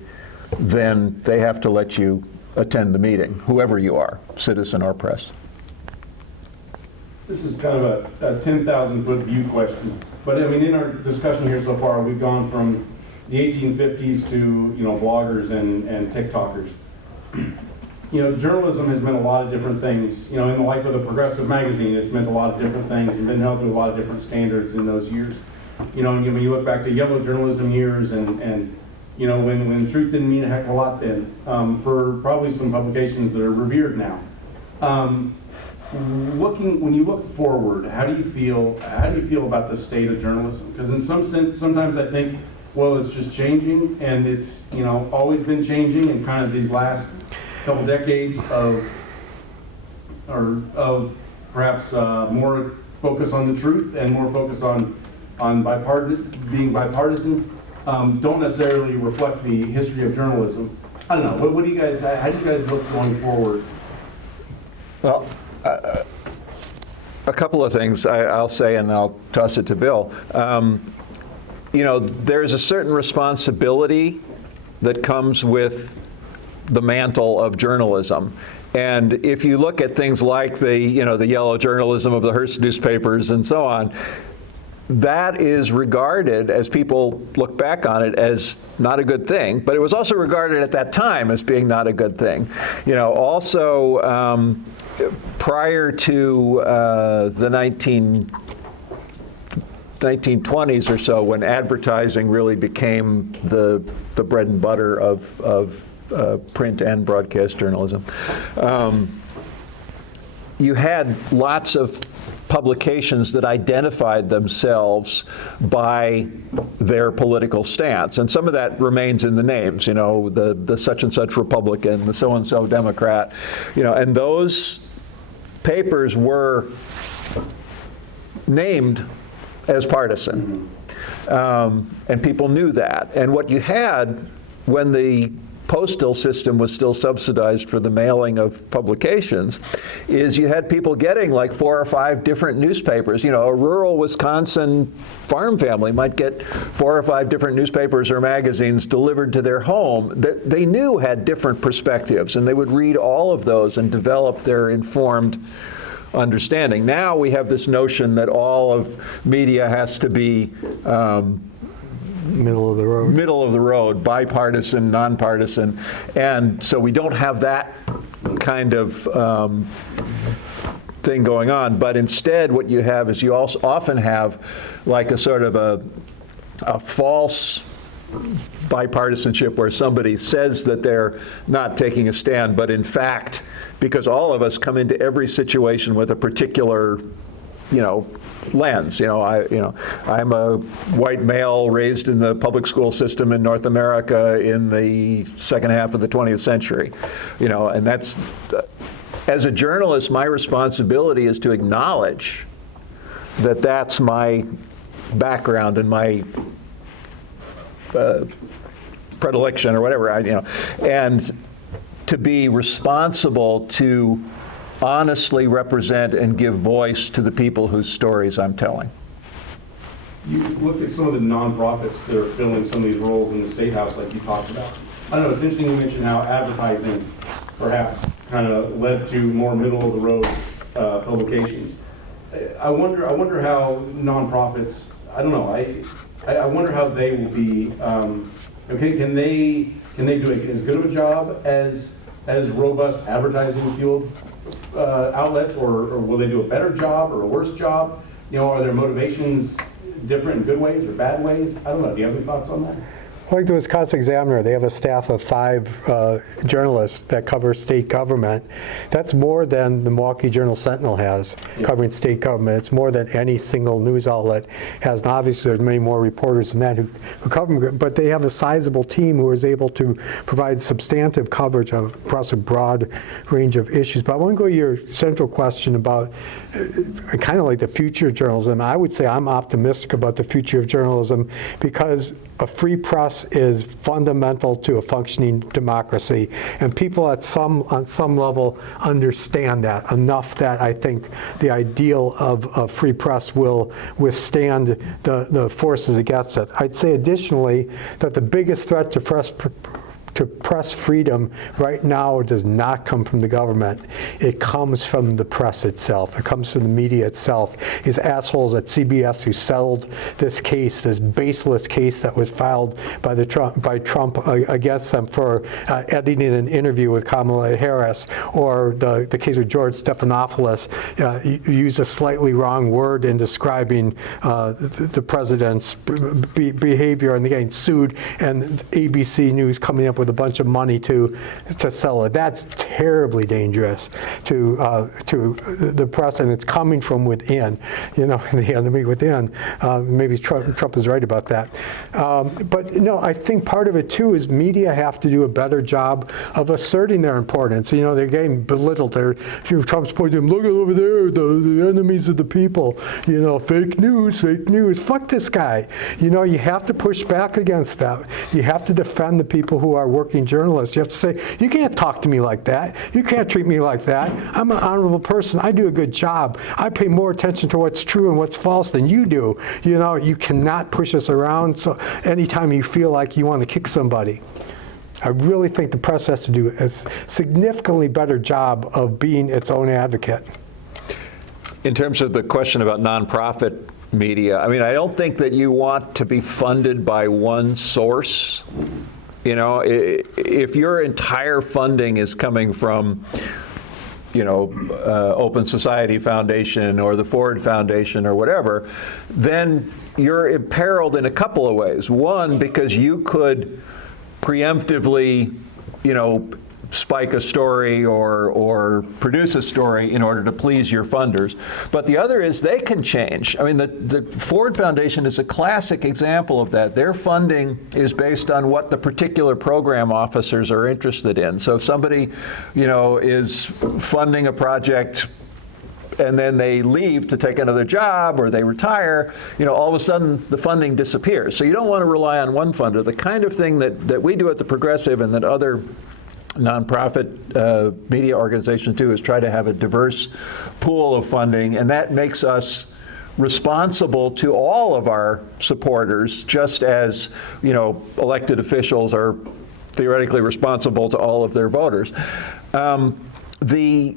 then they have to let you attend the meeting, whoever you are, citizen or press. This is kind of a 10,000-foot view question, but I mean, in our discussion here so far, we've gone from the 1850s to bloggers and TikTokers. Journalism has meant a lot of different things. In the life of the Progressive magazine, it's meant a lot of different things and been held to a lot of different standards in those years. And when you look back to yellow journalism years and when truth didn't mean a heck of a lot then, for probably some publications that are revered now. When you look forward, how do you feel about the state of journalism? Because in some sense, sometimes I think, well, it's just changing, and it's always been changing, and kind of these last couple decades of perhaps more focus on the truth and more focus on being bipartisan. Don't necessarily reflect the history of journalism. I don't know. How do you guys look going forward? Well, a couple of things I'll say, and I'll toss it to Bill. There's a certain responsibility that comes with the mantle of journalism. And if you look at things like the yellow journalism of the Hearst newspapers and so on, that is regarded, as people look back on it, as not a good thing, but it was also regarded at that time as being not a good thing. Also prior to the 1920s or so, when advertising really became the bread and butter of print and broadcast journalism, you had lots of publications that identified themselves by their political stance. And some of that remains in the names, the such and such Republican, the so and so Democrat, and those papers were named as partisan. And people knew that. And what you had when the postal system was still subsidized for the mailing of publications is you had people getting like 4 or 5 different newspapers. A rural Wisconsin farm family might get 4 or 5 different newspapers or magazines delivered to their home that they knew had different perspectives, and they would read all of those and develop their informed understanding. Now we have this notion that all of media has to be Middle of the road, bipartisan, nonpartisan, and so we don't have that kind of thing going on. But instead, what you have is you also often have like a sort of a false bipartisanship where somebody says that they're not taking a stand, but in fact, because all of us come into every situation with a particular lens. I'm a white male raised in the public school system in North America in the second half of the 20th century. And that's, as a journalist, my responsibility is to acknowledge that that's my background and my predilection or whatever, and to be responsible to honestly represent and give voice to the people whose stories I'm telling. You look at some of the nonprofits that are filling some of these roles in the State House like you talked about. I don't know, it's interesting you mentioned how advertising perhaps kind of led to more middle-of-the-road publications. I wonder how nonprofits, I don't know, I wonder how they will be, can they do as good of a job as robust advertising fueled outlets, or will they do a better job or a worse job? Are their motivations different in good ways or bad ways? I don't know. Do you have any thoughts on that? Like the Wisconsin Examiner, they have a staff of 5 journalists that cover state government. That's more than the Milwaukee Journal-Sentinel has covering state government. It's more than any single news outlet has. And obviously, there's many more reporters than that who cover, but they have a sizable team who is able to provide substantive coverage across a broad range of issues. But I want to go to your central question about kind of like the future of journalism. I would say I'm optimistic about the future of journalism because a free press is fundamental to a functioning democracy, and people on some level understand that enough that I think the ideal of a free press will withstand the forces against it. I'd say additionally that the biggest threat to press freedom right now does not come from the government. It comes from the press itself. It comes from the media itself. These assholes at CBS who settled this case, this baseless case that was filed by Trump against them for editing an interview with Kamala Harris, or the case with George Stephanopoulos, used a slightly wrong word in describing the president's behavior, and getting sued, and ABC News coming up with a bunch of money to sell it. That's terribly dangerous to the press, and it's coming from within. The enemy within. Maybe Trump is right about that. But I think part of it too is media have to do a better job of asserting their importance. They're getting belittled. Trump's pointing, look over there, the enemies of the people. Fake news, fake news. Fuck this guy. You have to push back against that. You have to defend the people who are working journalists. You have to say, you can't talk to me like that. You can't treat me like that. I'm an honorable person. I do a good job. I pay more attention to what's true and what's false than you do. You cannot push us around so anytime you feel like you want to kick somebody. I really think the press has to do a significantly better job of being its own advocate. In terms of the question about nonprofit media, I don't think that you want to be funded by one source. If your entire funding is coming from, Open Society Foundation or the Ford Foundation or whatever, then you're imperiled in a couple of ways. One, because you could preemptively, spike a story or produce a story in order to please your funders. But the other is they can change. The Ford Foundation is a classic example of that. Their funding is based on what the particular program officers are interested in. So if somebody, is funding a project and then they leave to take another job or they retire, all of a sudden the funding disappears. So you don't want to rely on one funder. The kind of thing that we do at the Progressive and that other nonprofit media organizations do is try to have a diverse pool of funding, and that makes us responsible to all of our supporters, just as elected officials are theoretically responsible to all of their voters. The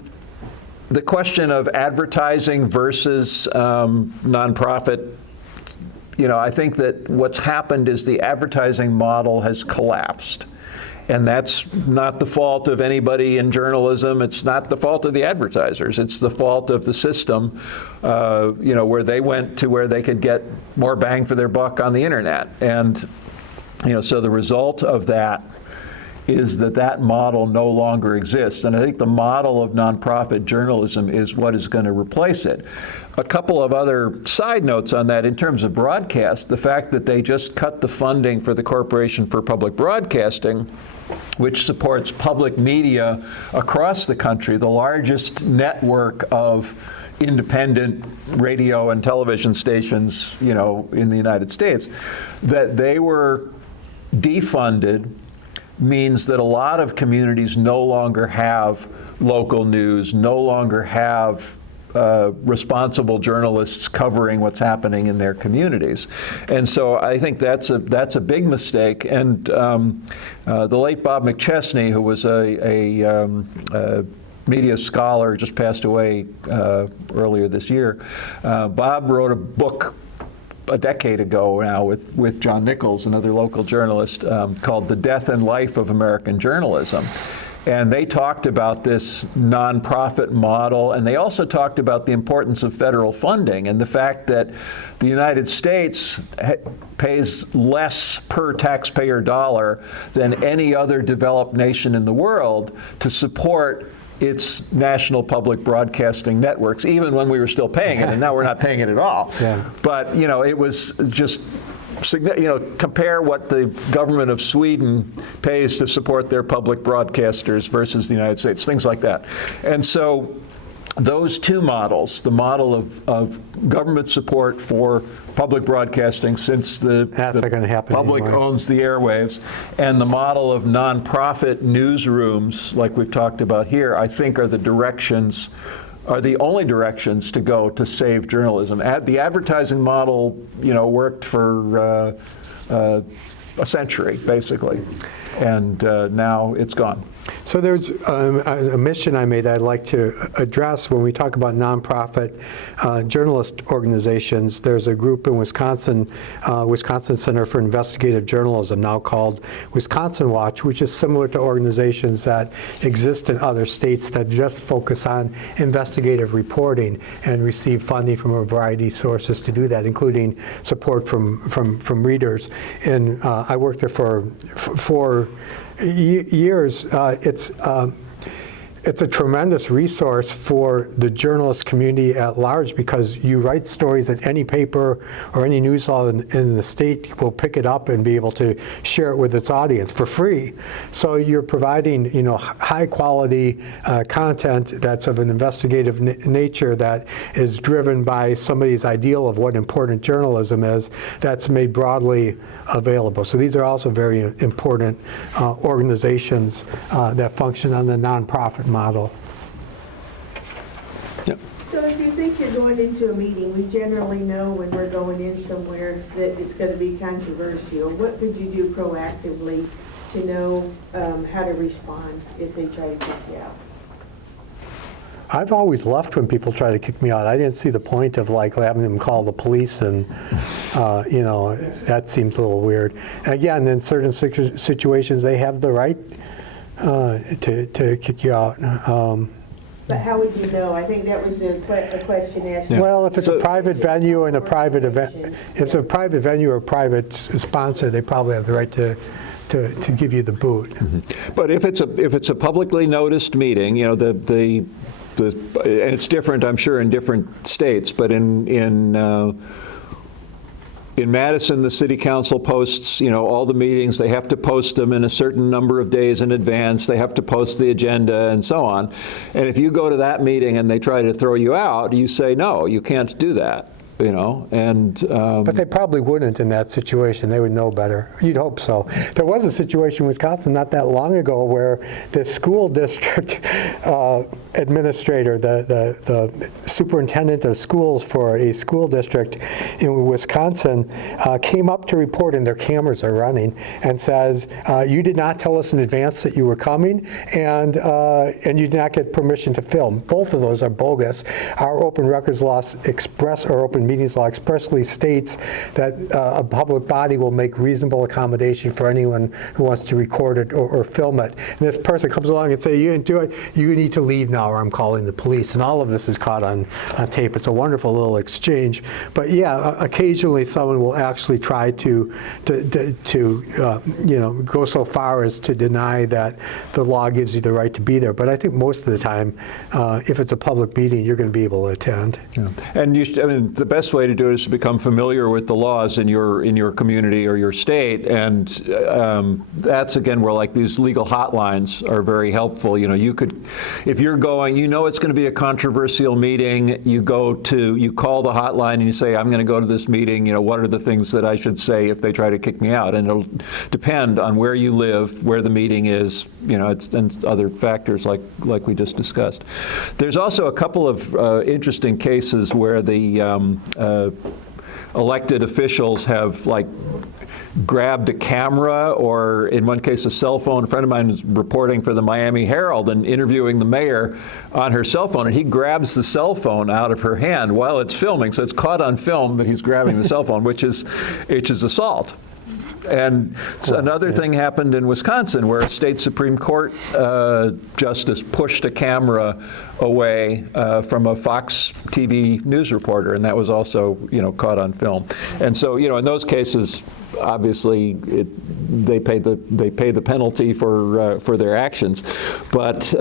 question of advertising versus nonprofit, I think that what's happened is the advertising model has collapsed. And that's not the fault of anybody in journalism. It's not the fault of the advertisers. It's the fault of the system, where they went to where they could get more bang for their buck on the internet. And, so the result of that is that model no longer exists. And I think the model of nonprofit journalism is what is going to replace it. A couple of other side notes on that in terms of broadcast, the fact that they just cut the funding for the Corporation for Public Broadcasting, which supports public media across the country, the largest network of independent radio and television stations, in the United States, that they were defunded means that a lot of communities no longer have local news, no longer have responsible journalists covering what's happening in their communities. And so I think that's a big mistake. And the late Bob McChesney, who was a media scholar, just passed away earlier this year. Bob wrote a book a decade ago now with John Nichols, another local journalist, called The Death and Life of American Journalism. And they talked about this nonprofit model, and they also talked about the importance of federal funding and the fact that the United States pays less per taxpayer dollar than any other developed nation in the world to support its national public broadcasting networks, even when we were still paying it, and now we're not paying it at all. Yeah. But, you know, it was just, compare what the government of Sweden pays to support their public broadcasters versus the United States, things like that. And so those two models, the model of government support for public broadcasting, since the That's not gonna happen public anymore. owns the airwaves, and the model of nonprofit newsrooms, like we've talked about here, I think are the only directions to go to save journalism. The advertising model, worked for a century, basically, and now it's gone. So there's a mission I made that I'd like to address when we talk about nonprofit journalist organizations. There's a group in Wisconsin, Wisconsin Center for Investigative Journalism, now called Wisconsin Watch, which is similar to organizations that exist in other states that just focus on investigative reporting and receive funding from a variety of sources to do that, including support from readers. And I worked there for 4 years. It's a tremendous resource for the journalist community at large, because you write stories that any paper or any news outlet in the state will pick it up and be able to share it with its audience for free. So you're providing, high quality content that's of an investigative nature, that is driven by somebody's ideal of what important journalism is, that's made broadly available. So these are also very important organizations that function on the nonprofit model. So if you think you're going into a meeting, we generally know when we're going in somewhere that it's going to be controversial. What could you do proactively to know how to respond if they try to kick you out? I've always left when people try to kick me out. I didn't see the point of having them call the police, and that seems a little weird. Again, in certain situations, they have the right to kick you out. But how would you know? I think that was a question asked. Well, if it's a private venue and a private event, if it's a private venue or a private sponsor, they probably have the right to give you the boot. Mm-hmm. But if it's a publicly noticed meeting, and it's different, I'm sure, in different states, but in Madison, the city council posts, all the meetings. They have to post them in a certain number of days in advance. They have to post the agenda and so on. And if you go to that meeting and they try to throw you out, you say, no, you can't do that. But they probably wouldn't in that situation. They would know better. You'd hope so. There was a situation in Wisconsin not that long ago where the school district administrator, the superintendent of schools for a school district in Wisconsin, came up to report, and their cameras are running, and says, you did not tell us in advance that you were coming, and you did not get permission to film. Both of those are bogus. Our open records laws open meetings law expressly states that a public body will make reasonable accommodation for anyone who wants to record it or film it. And this person comes along and says, you didn't do it, you need to leave now, or I'm calling the police. And all of this is caught on tape. It's a wonderful little exchange. But yeah, occasionally someone will actually try to go so far as to deny that the law gives you the right to be there. But I think most of the time, if it's a public meeting, you're going to be able to attend. Yeah. And best way to do it is to become familiar with the laws in your community or your state, and that's again where like these legal hotlines are very helpful. You know, you could, if you're going, you know it's going to be a controversial meeting, you call the hotline and you say, I'm going to go to this meeting, you know, what are the things that I should say if they try to kick me out? And it'll depend on where you live, where the meeting is, you know, and other factors like we just discussed. There's also a couple of interesting cases where the elected officials have like grabbed a camera, or in one case a cell phone. A friend of mine was reporting for the Miami Herald and interviewing the mayor on her cell phone, and he grabs the cell phone out of her hand while it's filming, so it's caught on film that he's grabbing the cell phone, which is assault. And another thing happened in Wisconsin where a state Supreme Court justice pushed a camera away from a Fox TV news reporter, and that was also, you know, caught on film. And so, you know, in those cases, obviously, they pay the penalty for their actions. But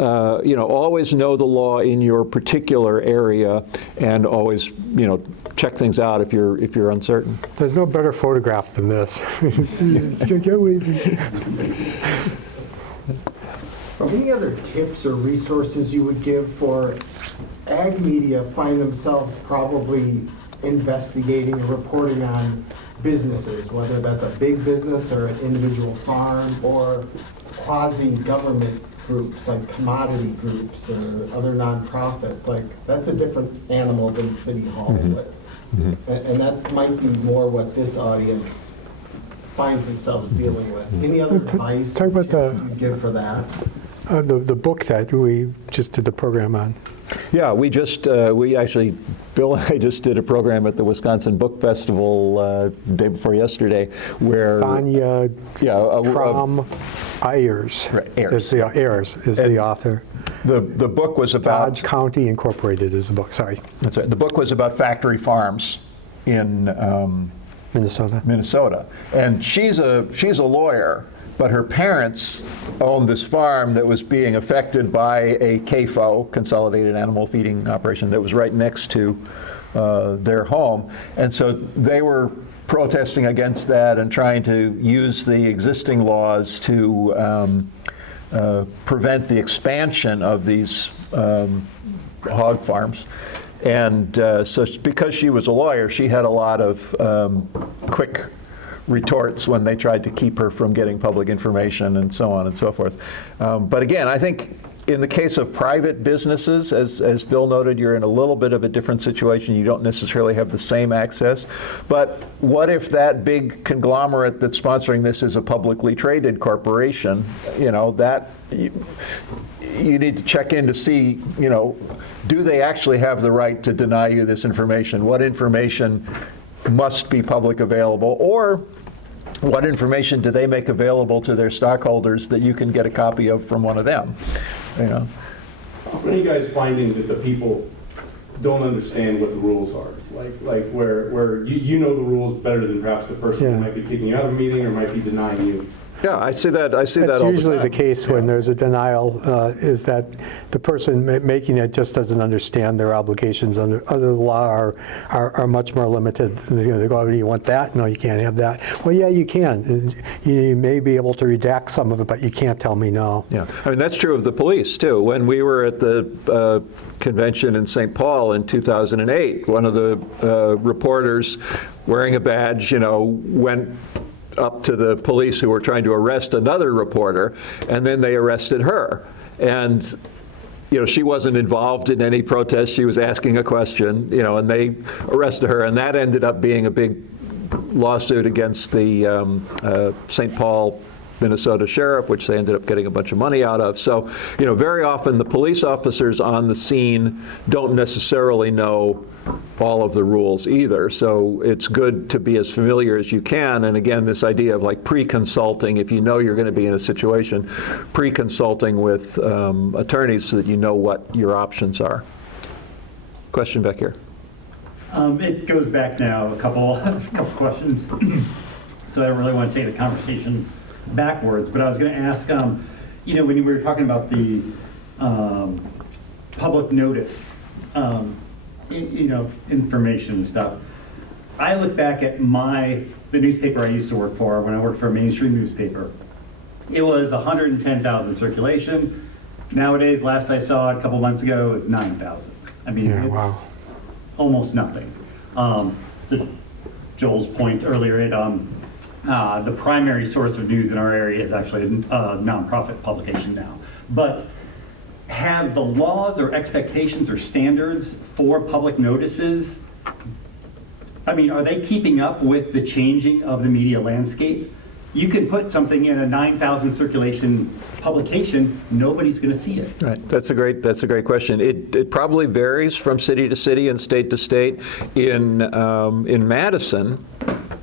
you know, always know the law in your particular area, and always, you know, check things out if you're uncertain. There's no better photograph than this. Any other tips or resources you would give for ag media find themselves probably investigating or reporting on businesses, whether that's a big business or an individual farm, or quasi-government groups like commodity groups or other nonprofits? Like, that's a different animal than City Hall. And that might be more what this audience finds themselves dealing with. Any other advice talk about you'd give for that? The book that we just did the program on. Yeah, we actually, Bill and I just did a program at the Wisconsin Book Festival day before yesterday, where Sonia Trom Ayers is the author. The book was about Dodge County Incorporated is the book. Sorry, that's right. The book was about factory farms in Minnesota, and she's a lawyer. But her parents owned this farm that was being affected by a CAFO, Consolidated Animal Feeding Operation, that was right next to their home. And so they were protesting against that and trying to use the existing laws to prevent the expansion of these hog farms. And so because she was a lawyer, she had a lot of quick retorts when they tried to keep her from getting public information and so on and so forth. But again, I think in the case of private businesses, as Bill noted, you're in a little bit of a different situation. You don't necessarily have the same access. But what if that big conglomerate that's sponsoring this is a publicly traded corporation? You know, that you need to check in to see, you know, do they actually have the right to deny you this information? What information must be public available, or what information do they make available to their stockholders that you can get a copy of from one of them? You know. Often are you guys finding that the people don't understand what the rules are? Like where you know the rules better than perhaps the person who might be kicking you out of a meeting or might be denying you? Yeah, I see that all the time. That's usually the case when there's a denial, is that the person making it just doesn't understand their obligations under the law are much more limited. They go, oh, do you want that? No, you can't have that. Well, yeah, you can. You may be able to redact some of it, but you can't tell me no. Yeah, I mean, that's true of the police, too. When we were at the convention in St. Paul in 2008, one of the reporters wearing a badge, you know, went up to the police who were trying to arrest another reporter, and then they arrested her. And, you know, she wasn't involved in any protest. She was asking a question, you know, and they arrested her, and that ended up being a big lawsuit against the St. Paul, Minnesota sheriff, which they ended up getting a bunch of money out of. So, you know, very often the police officers on the scene don't necessarily know all of the rules either. So it's good to be as familiar as you can. And again, this idea of like pre-consulting, if you know you're going to be in a situation, pre-consulting with attorneys so that you know what your options are. Question back here. It goes back now a couple questions. So I don't really want to take the conversation backwards, but I was going to ask, you know, when you were talking about the public notice information and stuff. I look back at the newspaper I used to work for when I worked for a mainstream newspaper. It was 110,000 circulation. Nowadays, last I saw a couple months ago, it was 9,000. I mean, Yeah, it's wow. almost nothing. To Joel's point earlier, the primary source of news in our area is actually a nonprofit publication now. But have the laws or expectations or standards for public notices, I mean, are they keeping up with the changing of the media landscape? You can put something in a 9,000 circulation publication, nobody's going to see it. Right. That's a great question. It probably varies from city to city and state to state. In Madison,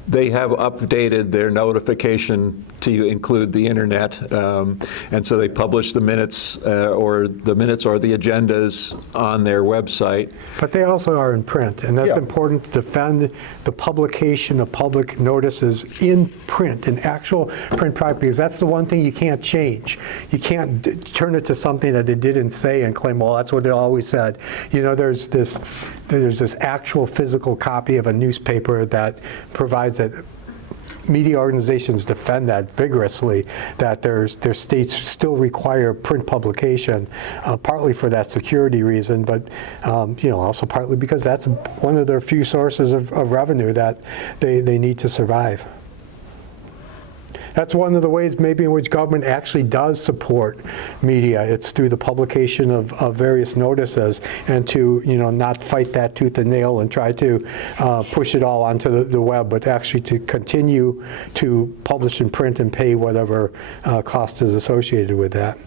they have updated their notification to include the internet, and so they publish the minutes or the agendas on their website. But they also are in print, and that's Yeah. important to defend the publication of public notices in print, in actual print product, because that's the one thing you can't change. You can't turn it to something that it didn't say and claim, well, that's what it always said. You know, there's this actual physical copy of a newspaper that provides that. Media organizations defend that vigorously, that their states still require print publication, partly for that security reason, but also partly because that's one of their few sources of revenue that they need to survive. That's one of the ways maybe in which government actually does support media. It's through the publication of various notices, and to not fight that tooth and nail and try to push it all onto the web, but actually to continue to publish in print and pay whatever cost is associated with that.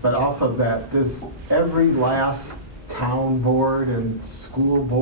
But off of that, does every last town board and school board